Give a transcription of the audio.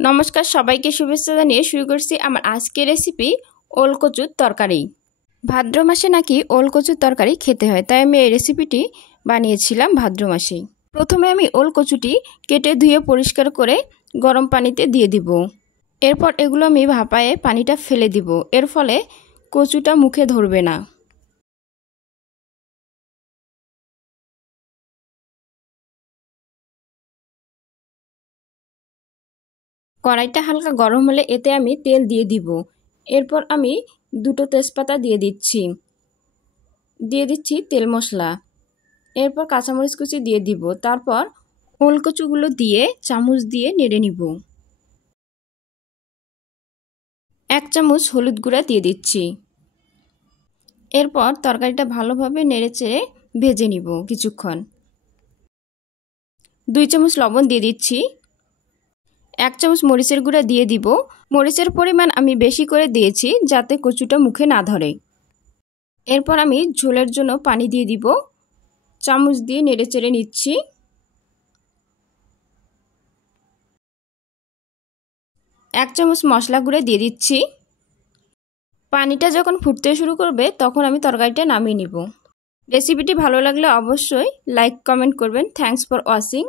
নমস্কার, সবাইকে শুভেচ্ছা জানিয়ে শুরু করছি আমার আজকের রেসিপি ওল কচুর তরকারি। ভাদ্র মাসে নাকি ওল কচুর তরকারি খেতে হয়, তাই আমি এই রেসিপিটি বানিয়েছিলাম ভাদ্র মাসেই। প্রথমে আমি ওল কচুটি কেটে ধুয়ে পরিষ্কার করে গরম পানিতে দিয়ে দিব। এরপর এগুলো আমি ভাপায়ে পানিটা ফেলে দিব, এর ফলে কচুটা মুখে ধরবে না। কড়াইটা হালকা গরম হলে এতে আমি তেল দিয়ে দিব। এরপর আমি দুটো তেজপাতা দিয়ে দিচ্ছি তেল মশলা। এরপর কাঁচামরিচ কুচি দিয়ে দিব। তারপর ওল কচুগুলো দিয়ে চামচ দিয়ে নেড়ে নিব। 1 চামচ হলুদ গুঁড়া দিয়ে দিচ্ছি। এরপর তরকারিটা ভালোভাবে নেড়েচেড়ে ভেজে নিব কিছুক্ষণ। 2 চামচ লবণ দিয়ে দিচ্ছি। 1 চামচ মরিচের গুঁড়া দিয়ে দিব। মরিচের পরিমাণ আমি বেশি করে দিয়েছি যাতে কচুটা মুখে না ধরে। এরপর আমি ঝোলের জন্য পানি দিয়ে দিব। চামচ দিয়ে নেড়েচেড়ে নিচ্ছি। 1 চামচ মশলা গুঁড়া দিয়ে দিচ্ছি। পানিটা যখন ফুটতে শুরু করবে তখন আমি তরকারিটা নামিয়ে নিব। রেসিপিটি ভালো লাগলে অবশ্যই লাইক কমেন্ট করবেন। Thanks for watching.